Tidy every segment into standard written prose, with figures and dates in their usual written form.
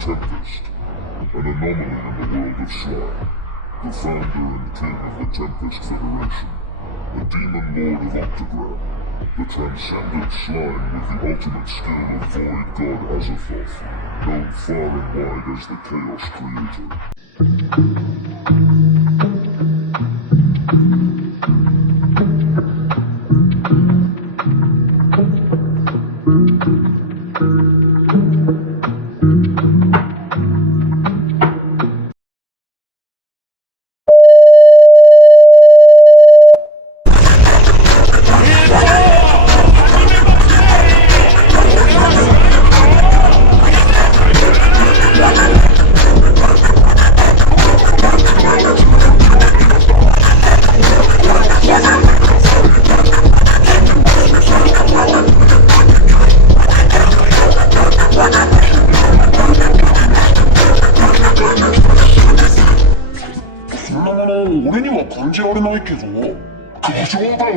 Tempest, an anomaly in the world of slime, the founder and king of the Tempest Federation, a demon lord of Octagram, the transcendent slime with the ultimate skill of Void God Azathoth, known far and wide as the Chaos Creator.俺には感じられないけど。過剰だよ。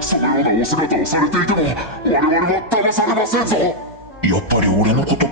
そのようなお姿をされていても我々は騙されませんぞ。やっぱり俺のこと。